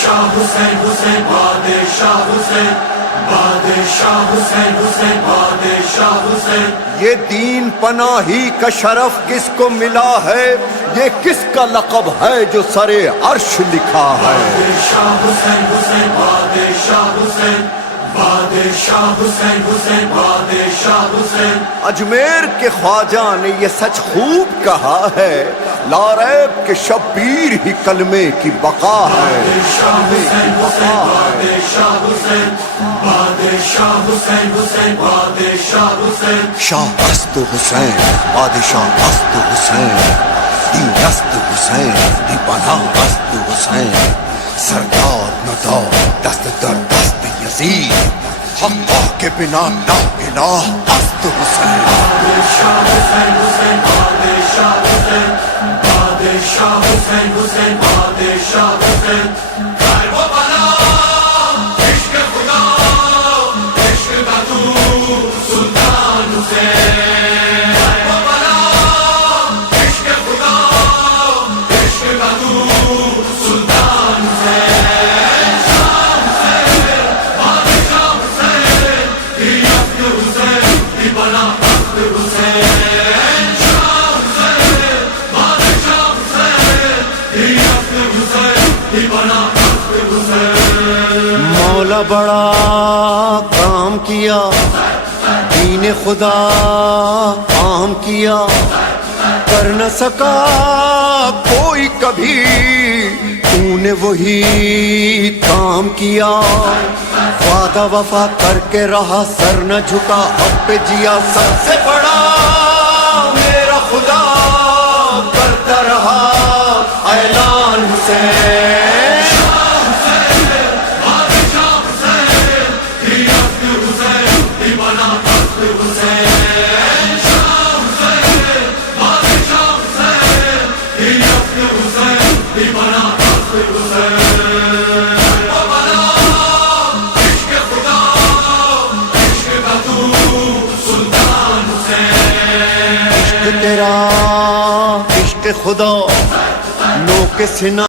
بادشاہ حسین حسین بادشاہ حسین بادشاہ حسین حسین بادشاہ حسین. یہ دین پناہی کا شرف کس کو ملا ہے؟ یہ کس کا لقب ہے جو سر عرش لکھا ہے؟ بادشاہ حسین حسین بادشاہ حسین بادشاہ حسین حسین بادشاہ حسین. اجمیر کے خواجہ نے یہ سچ خوب کہا ہے، لا ریب کہ شبیر ہی کلمے کی بقا ہے. بادشاہ حسین حسین بادشاہ حسین بادشاہ حسین حسین بادشاہ حسین. شاہ است حسین بادشاہ است حسین، دین است حسین دی پناہ است حسین. سردار ندا دست در دست یزید، اللہ کے بنا لا الہ است حسین. بادشاہ حسین حسین بادشاہ حسین بادشاہ حسین حسین بادشاہ حسین. خیر و بلا عشق خدا عشق بطور سلطان حسین. خیر و بلا عشق خدا عشق بطور سلطان حسین. شاہ حسین بادشاہ حسین دی یفت حسین دی بنا تخت حسین. شاہ حسین بادشاہ حسین دی یفت حسین دی بنا تخت حسین. مولا بڑا کام کیا، دین خدا عام کیا، کر نہ سکا کوئی کبھی، تو نے وہی کام کیا. وعدہ وفا کر کے رہا، سر نہ جھکا، اب پہ جیا. سب سے بڑا میرا خدا کرتا رہا اعلان حسین. بادشاہ حسین دی یفت حسین دی بنا تخت حسین. شاہ حسین بادشاہ حسین دی یفت حسین دی بنا تخت حسین. و بلا عشق خدا عشق بطور سلطان حسین. عشق تیرا عشق خدا نو کے سنا